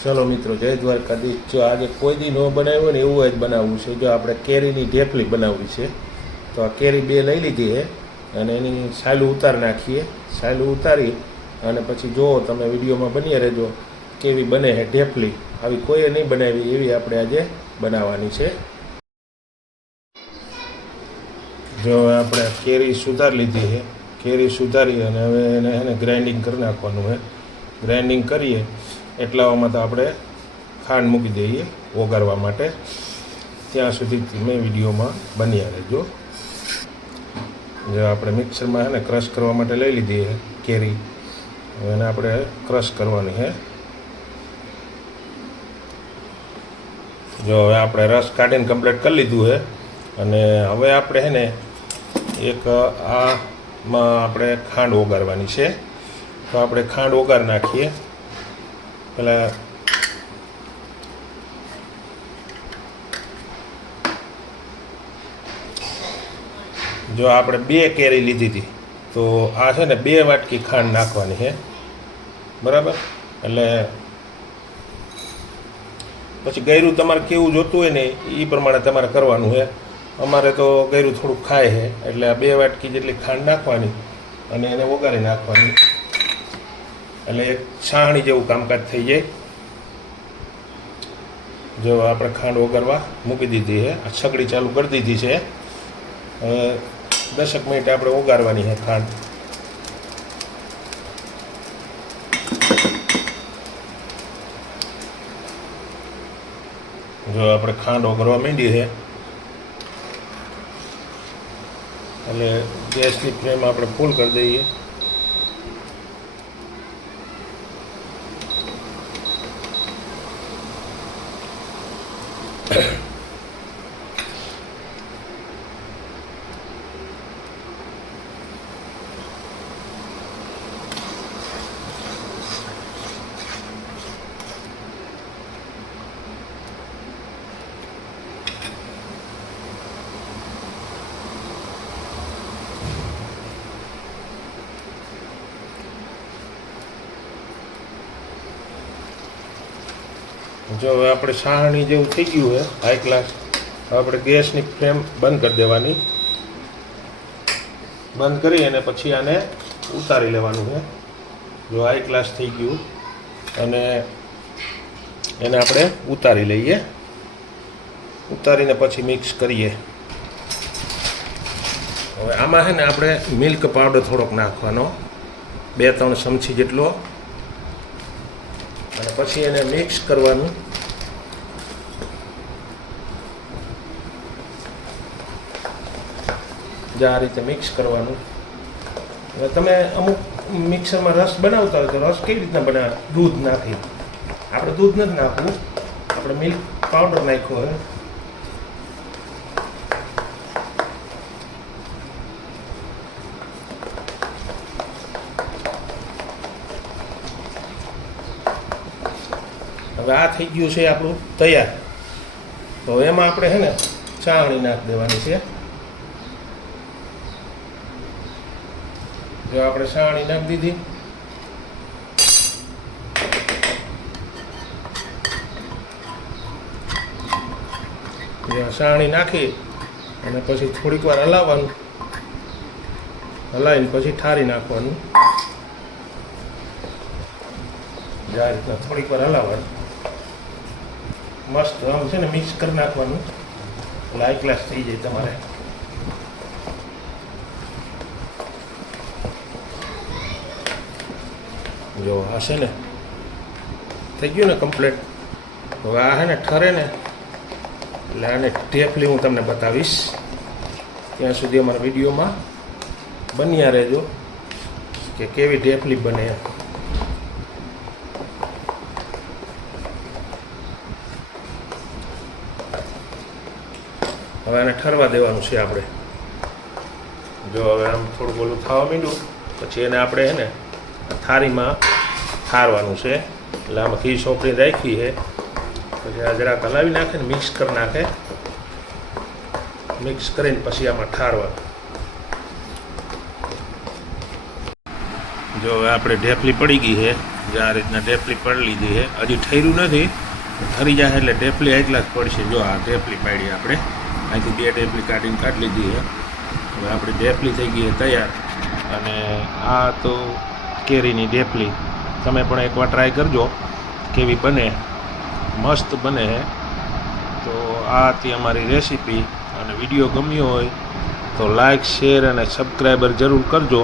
ચલો મિત્રો, જય દ્વારકાધીશ। જો આજે કોઈ દી ન બનાવ્યો ને એવું જ બનાવવું છે। જો આપણે કેરીની ઢેફલી બનાવવી છે તો આ કેરી બે લઈ લીધી છે અને એની છાલું ઉતારી નાખીએ। છાલું ઉતારી અને પછી જુઓ તમે વિડીયોમાં બની રહેજો કેવી બને છે ઢેફલી। આવી કોઈએ નહીં બનાવી એવી આપણે આજે બનાવવાની છે। જો આપણે કેરી સુધારી લીધી છે, કેરી સુધારી અને હવે એને ગ્રાઇન્ડિંગ કરી નાખવાનું છે। ગ્રાઇન્ડિંગ કરીએ એટલામાં તો આપણે ખાંડ મૂકી દઈએ વઘારવા માટે। ત્યાં સુધી તમે વિડીયોમાં બન્યા રહેજો। જો આપણે મિક્સરમાં છે ને ક્રશ કરવા માટે લઈ લીધી છે કેરી, હવે એને આપણે ક્રશ કરવાની છે। જો હવે આપણે રસ કાઢીને કમ્પ્લીટ કરી લીધું છે અને હવે આપણે છે ને એક આમાં આપણે ખાંડ ઓગાળવાની છે। તો આપણે ખાંડ ઓગાળી નાખીએ। પહેલાં જો આપણે બે કેરી લીધી હતી તો આ છે ને 2 વાટકી ખાંડ નાખવાની છે, બરાબર। એટલે પછી ગળ્યું તમારે કેવું જોતું હોય ને એ પ્રમાણે તમારે કરવાનું છે। અમારે તો ગળ્યું થોડુંક ખાય છે એટલે આ 2 વાટકી જેટલી ખાંડ નાખવાની અને એને ઓગાળી નાખવાની, એટલે એક છાણી જેવું કામકાજ થઈ જાય। જો આપણે ખાંડ ઓગાળવા મૂકી દીધી છે, આ છકડી ચાલુ કરી દીધી છે। હવે 10 મિનિટ આપણે ઓગાળવાની છે ખાંડ। જો આપણે ખાંડ ઓગળવા માંડી છે એટલે ગેસની ફ્લેમ આપણે ફૂલ કરી દઈએ। જો હવે આપણે છાણી જેવું થઈ ગયું છે હાઈ ક્લાસ, આપણે ગેસની ફ્લેમ બંધ કરી દેવાની। બંધ કરી અને પછી આને ઉતારી લેવાનું છે। જો હાઈ ક્લાસ થઈ ગયું અને એને આપણે ઉતારી લઈએ। ઉતારીને પછી મિક્સ કરીએ। હવે આમાં છે ને આપણે મિલ્ક પાવડર થોડોક નાખવાનો, 2-3 ચમચી જેટલો, અને પછી એને મિક્સ કરવાનું। આ રીતે મિક્સ કરવાનું। હવે તમે અમુક મિક્સરમાં રસ બનાવતા હોય તો રસ કેવી રીતના બનાવે? દૂધ નાખી। આપણે દૂધ નથી નાખવું, આપણે મિલ્ક પાવડર નાખ્યો હોય। હવે આ થઈ ગયું છે આપણું તૈયાર। તો એમાં આપણે છે ને ચાળણી નાખી દેવાની છે। જો આપણે ચાળણી નાખી દીધી, ચાળણી નાખી અને પછી થોડીક વાર હલાવવાનું, હલાવીને પછી ઠારી નાખવાનું। આ રીતના થોડીક વાર હલાવવાનું, મસ્ત આમ છે ને મિક્સ કરી નાખવાનું, એટલે હાઈ ક્લાસ થઈ જાય તમારે। જો આ છે ને થઈ ગયું ને કમ્પ્લીટ। હવે આ છે ને ઠરે ને એટલે આને ઢેફલી હું તમને બતાવીશ। ત્યાં સુધી અમારા વિડીયોમાં બન્યા રહેજો કે કેવી ઢેફલી બને। હવે આને ઠરવા દેવાનું છે આપણે। જો હવે આમ થોડું બોલું થવા માંડ્યું પછી એને આપણે છે ને થાળીમાં ઠારવાનું છે। એટલે આમાં ઘી સોંપડી રાખી છે, પછી આ જરાક હલાવી નાખે ને મિક્સ કરી નાખે। મિક્સ કરીને પછી આમાં ઠારવાનું। જો હવે આપણે ઢેફલી પડી ગઈ છે, જે આ રીતના ઢેફલી પડી લીધી છે. હજી ઠર્યું નથી, ઠરી જાય એટલે ઢેફલી એટલા જ પડશે. જો આ ઢેફલી પાડી આપણે અહીંથી 2 ઢેફલી કાઢી લીધી છે. હવે આપણી ઢેફલી થઈ ગઈ છે તૈયાર. અને આ તો કેરીની ઢેફલી તમે પણ એકવાર ટ્રાય કરજો કેવી બને, મસ્ત બને છે. તો આ હતી અમારી રેસીપી. અને વિડીયો ગમ્યો હોય તો લાઈક, શેર અને સબસ્ક્રાઈબર જરૂર કરજો.